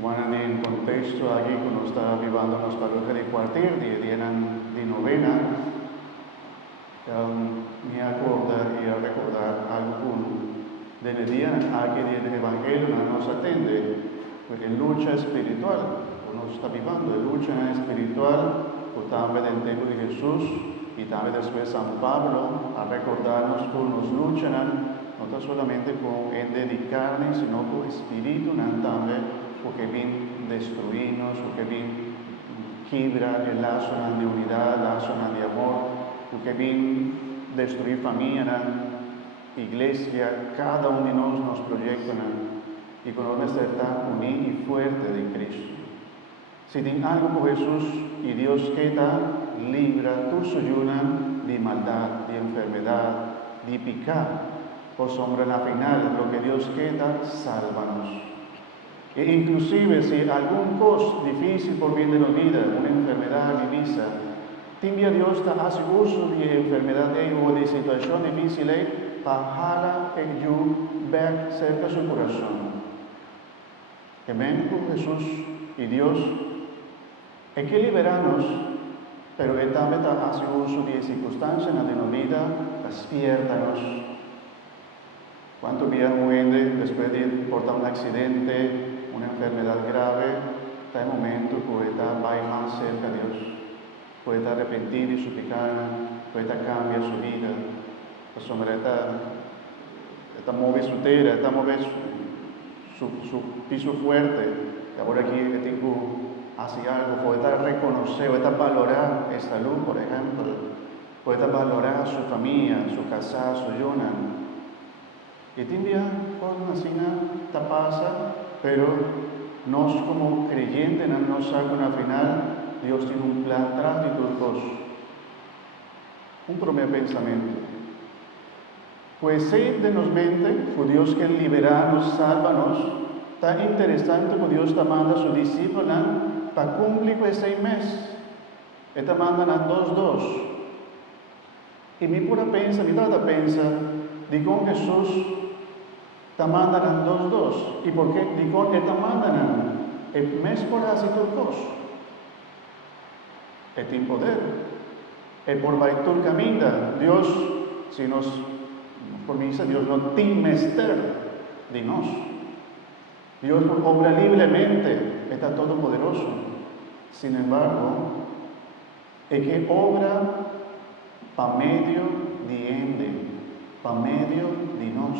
Guarda in contesto aqui quando sta vivendo una parrocchia di quartier di novena, mi acorda e a recordar algo delle dia anche del Evangelio nos attende, perché lucha espiritual, uno sta vivendo lucha espiritual, también del tiempo de Jesús y también después San Pablo a recordarnos que nos luchan no solamente con el dedicarnos, sino con el espíritu también, porque viene destruirnos, porque viene quiebra el lazo de unidad, lazo de amor, porque viene destruir familia, iglesia, cada uno de nosotros nos proyecta y con nuestra estar unido y fuerte de Cristo. Si tienes algo con Jesús y Dios queda, libra tu soyuna de maldad, de enfermedad, de pecado. Por sombra la final, lo que Dios queda, sálvanos. E inclusive si algún cosa difícil por bien de la vida, una enfermedad divisa, timbia Dios te hace uso de enfermedad o de situación difícil para jalar el yo back cerca de su corazón. Que ven con Jesús y Dios hay que liberarnos, pero Él también hace uso de circunstancias de la vida, despiértanos. ¿Cuánto bien muere después de portar un accidente, una enfermedad grave? Está el momento que está más cerca de Dios, puede estar arrepentido y suplicando, puede estar cambiar su vida. La sombra está moviendo su tierra, está moviendo su piso fuerte. Y ahora aquí tengo hacer algo, puede estar reconocer, puede estar valorar esta luz, por ejemplo, puede estar valorar su familia, su casa, su yona. Y tendría cosas así, te pasa, pero nos como creyentes no nos sacan al final, Dios tiene un plan tras de tus cosas. Un primer pensamiento. Pues sí, de nos mente, fue Dios que liberarnos, sálvanos, está interesante que Dios te manda a su discípulo para cumplir con 6 meses. Él te manda a 2. Y mi pura pensa, mi trata pensa, digo Jesús te manda a 2. ¿Y por qué? Digo, Él te manda el mes por hacer tu cosa. Él tiene poder. Él por tu camina. Dios, si nos, por mí dice, Dios no tiene menester de nos. Dios obra libremente, está todopoderoso. Sin embargo, es que obra para medio de ende, para medio de nos.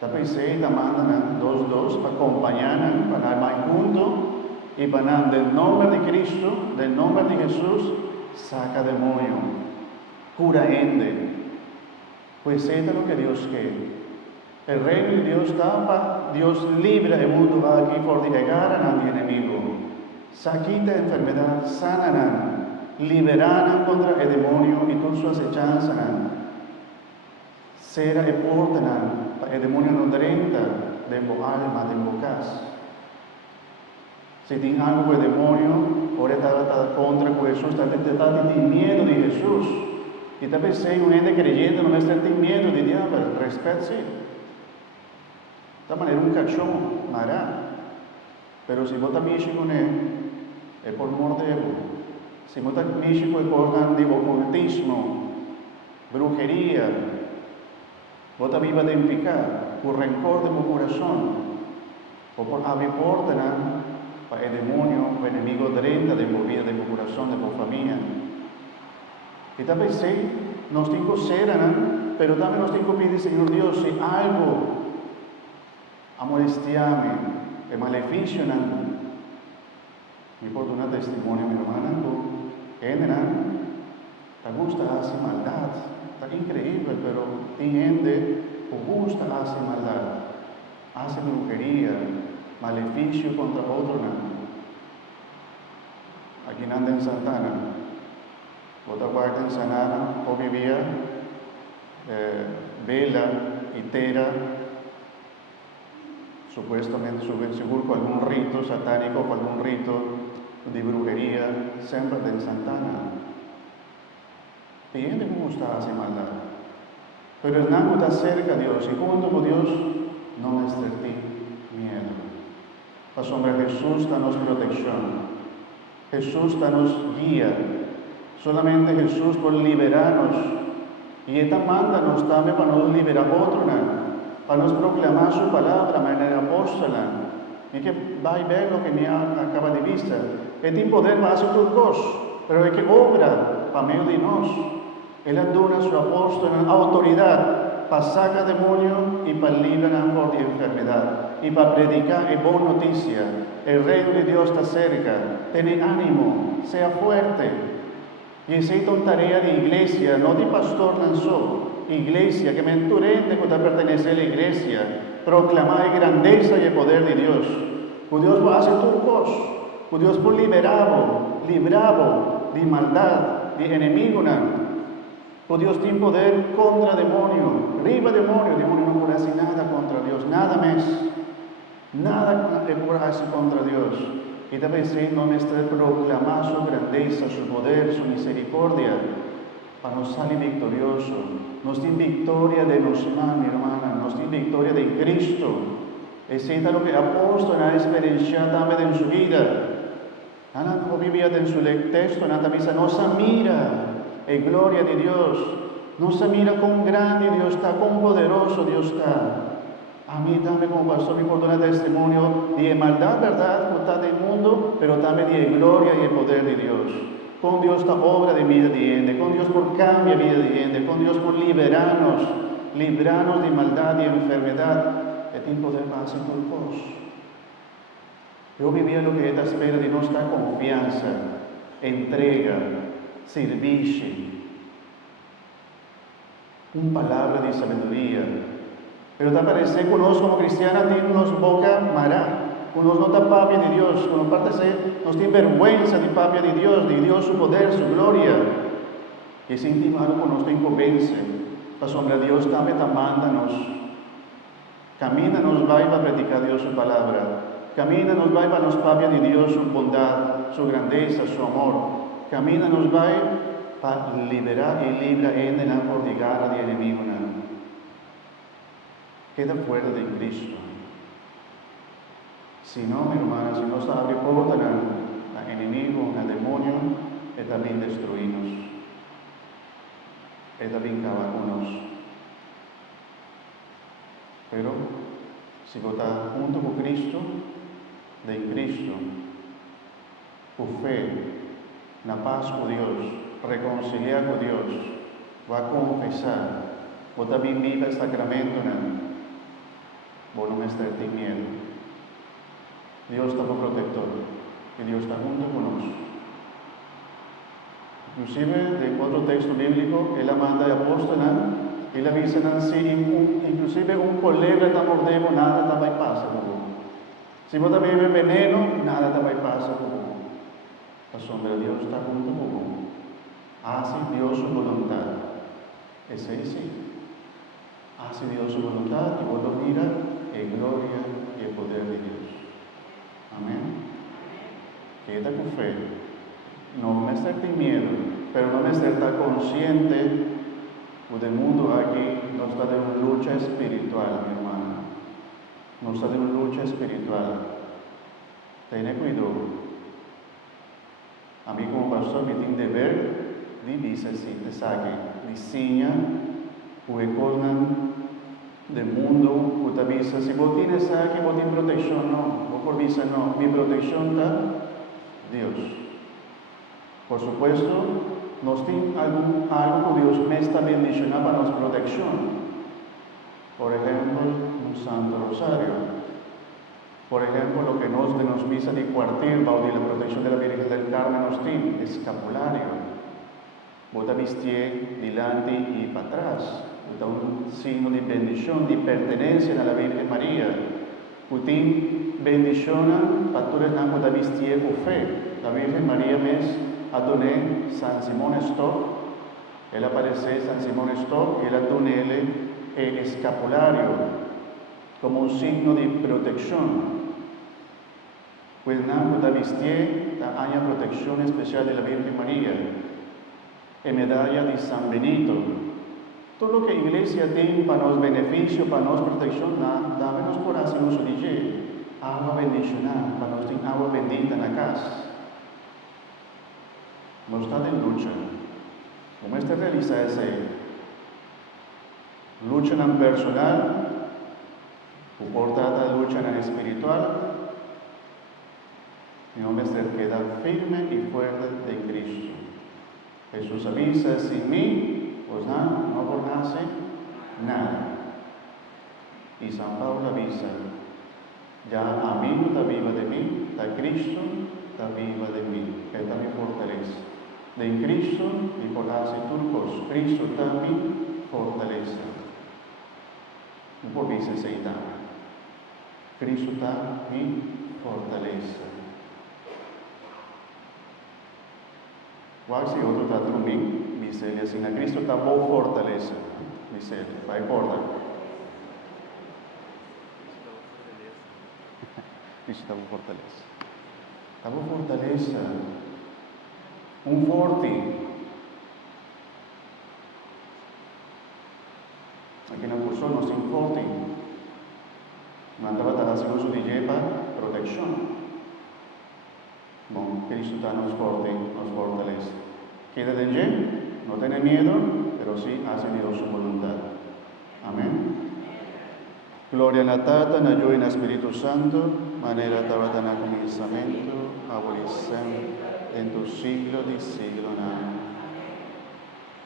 Entonces, te mandan 2 para acompañar, para andar juntos y para andar del nombre de Cristo, del nombre de Jesús, saca demonio, cura ende. Pues esto es lo que Dios quiere. El reino de Dios tapa, Dios libra el mundo aquí por llegar a el enemigo. Saquita enfermedad, sanarán, liberarán contra el demonio y con su acechanza. Será el portarán, el demonio no drenta de tu alma, de tu casa. Si tienes algo con el demonio, ahora está contra Jesús, está teniendo miedo de Jesús. Y tal vez sea un ente creyente, no está teniendo miedo de diablo, respeto. De esta manera un cachón hará. Pero si vos también con él, es por morderlo. Si vos también con el ocultismo, brujería, vos también vas a identificar por rencor de tu corazón, o por abrir puertas para el demonio, el enemigo drenta de tu vida, de tu corazón, de tu familia. Y tal vez sí, nos tengo que ser, pero también nos tengo que pedir, Señor Dios, si algo a molestiarme, el maleficio, y por un testimonio, mi hermana, te gusta hacer maldad, está increíble, pero gente te gusta hacer maldad, hace brujería, maleficio contra otro. Aquí anda en Santana, otra parte en Sanana, o vivía, vela, itera, supuestamente seguro con algún rito satánico, con algún rito de brujería, siempre en Santana. Y gente me gusta hacer maldad. Pero el nago está cerca de Dios y junto con Dios no es sentir miedo. La sombra Jesús danos protección. Jesús danos guía. Solamente Jesús por liberarnos. Y esta mándanos también para nos liberar otro, para nos proclamar su palabra, manera apóstola. Y que va y ver lo que me acaba de vista. Este poder va a hacer tus cosas, pero es que obra para medio de nos. Él anduna su apóstol en autoridad para sacar demonios y para liberar de enfermedad. Y para predicar es buena noticia. El reino de Dios está cerca. Ten ánimo, sea fuerte. Y esa es una tarea de iglesia, no de pastor lanzó. Iglesia, que me enturente cuando pertenece a la iglesia. Proclamar la grandeza y el poder de Dios. Que Dios va a hacer tus cosas. Que Dios por librado de maldad, de enemigo. Que Dios tiene poder contra demonio. Arriba demonio no puede hacer nada contra Dios. Nada más. Nada puede hacer contra Dios. Y debe ser nuestra proclamar su grandeza, su poder, su misericordia, para nos salir victorioso. Nos tiene victoria de los malos, mi hermana, nos tiene victoria de Cristo. Es lo que el apóstol ha experienciado también en su vida. Ana no vivía en su texto, Ana dice, no se mira en gloria de Dios, no se mira con grande Dios está, con poderoso Dios está. A mí también como pastor me importa el testimonio de maldad, verdad, que está del mundo, pero también de gloria y el poder de Dios. Con Dios está obra de vida de con Dios por cambia vida de con Dios por librarnos de maldad y enfermedad, que tiene poder para hacer tus cosas. Yo vivía lo que esta espera de nuestra confianza, entrega, servicio, una palabra de sabiduría. Pero te parece que unos como cristianos tienen unos boca mará, unos no está papia de Dios, unos parece nos tienen vergüenza de papia de Dios su poder, su gloria. Y ese intimado con nos te convence. La sombra de Dios también te mándanos. Camina nos va a predicar Dios su palabra. Camina nos va a nos papia de Dios su bondad, su grandeza, su amor. Camina nos va para liberar y libra en el amor de gara de enemigo. Queda fuera de Cristo. Si no, mi hermana, si no se abre puerta al enemigo, al demonio, es también destruirnos. Es también acabar con nosotros. Pero, si vos estás junto con Cristo, de Cristo, con fe, la paz con Dios, reconciliar con Dios, va a confesar, vos también vive el sacramento, vos no me estés de miedo. Dios está como protector y Dios está junto con nosotros. Inclusive, de otro texto bíblico, Él la manda de apóstol, y la dice así, inclusive un colega está mordendo, nada te va a pasar. Si vos también bebes veneno, nada te va a pasar. La sombra de Dios está junto con vos. Hace Dios su voluntad. Ese es sí. Hace Dios su voluntad y vos lo miras en gloria y el poder de Dios. Amén. Queda con fe. No me estés miedo, pero no me estés consciente del mundo aquí nos está de una lucha espiritual, mi hermano. Nos está de una lucha espiritual. Ten cuidado. A mí como pastor me tiene deber de dice así, te saque, diseña, del mundo, que te avisa, si vos tienes aquí, vos tienes protección, no, vos por visa no, mi protección da Dios. Por supuesto, nos tiene algo que Dios me está bendicionando para nuestra protección. Por ejemplo, un Santo Rosario. Por ejemplo, lo que nos de nos misa de cuartil, bajo la protección de la Virgen del Carmen nos tiene, escapulario. Vos te vistí delante y para atrás. Da un signo de bendición, de pertenencia a la Virgen María. Putin bendiciona para todos los que te vistí con fe. La Virgen María me adoné San Simón Stock, él aparece San Simón Stock y él adoné el escapulario como un signo de protección. Pues nada, la vistie, hay protección especial de la Virgen María, en medalla de San Benito. Todo lo que la iglesia tiene para los beneficios, para nuestra protección, dámenos por hacer uso de ella. água bendicional, para nós tem água bendita na casa. Nós estamos em luta. Como este realiza essa luta na personal, o portada a luta na espiritual, y hombre se queda firme y fuerte en Cristo. Jesús avisa, sin mí, pues nada, no por nace nada. Y San Pablo avisa, ya a mí no está viva de mí, está Cristo, está viva de mí, que está mi fortaleza. De Cristo y por hacer turcos, Cristo está mi fortaleza. No por vice Seitan. Cristo está mi fortaleza. Quase outro está comigo, dice ele assim, a Cristo está boa fortaleza, dice ele, vai porta. Cristo está boa fortaleza. Está boa fortaleza, forte. Aqui na cursão nós temos forte. Mandava estar assim uso de jepa, proteção. Bom, Cristo está nos forte, nos fortalece. Queda de Él, no tiene miedo, pero sí hace Dios su voluntad. Amén. Gloria a la Tata, na Yo y na Espíritu Santo, manera tabatana comenzamiento, abolición, en tu siglo de siglo. Amén.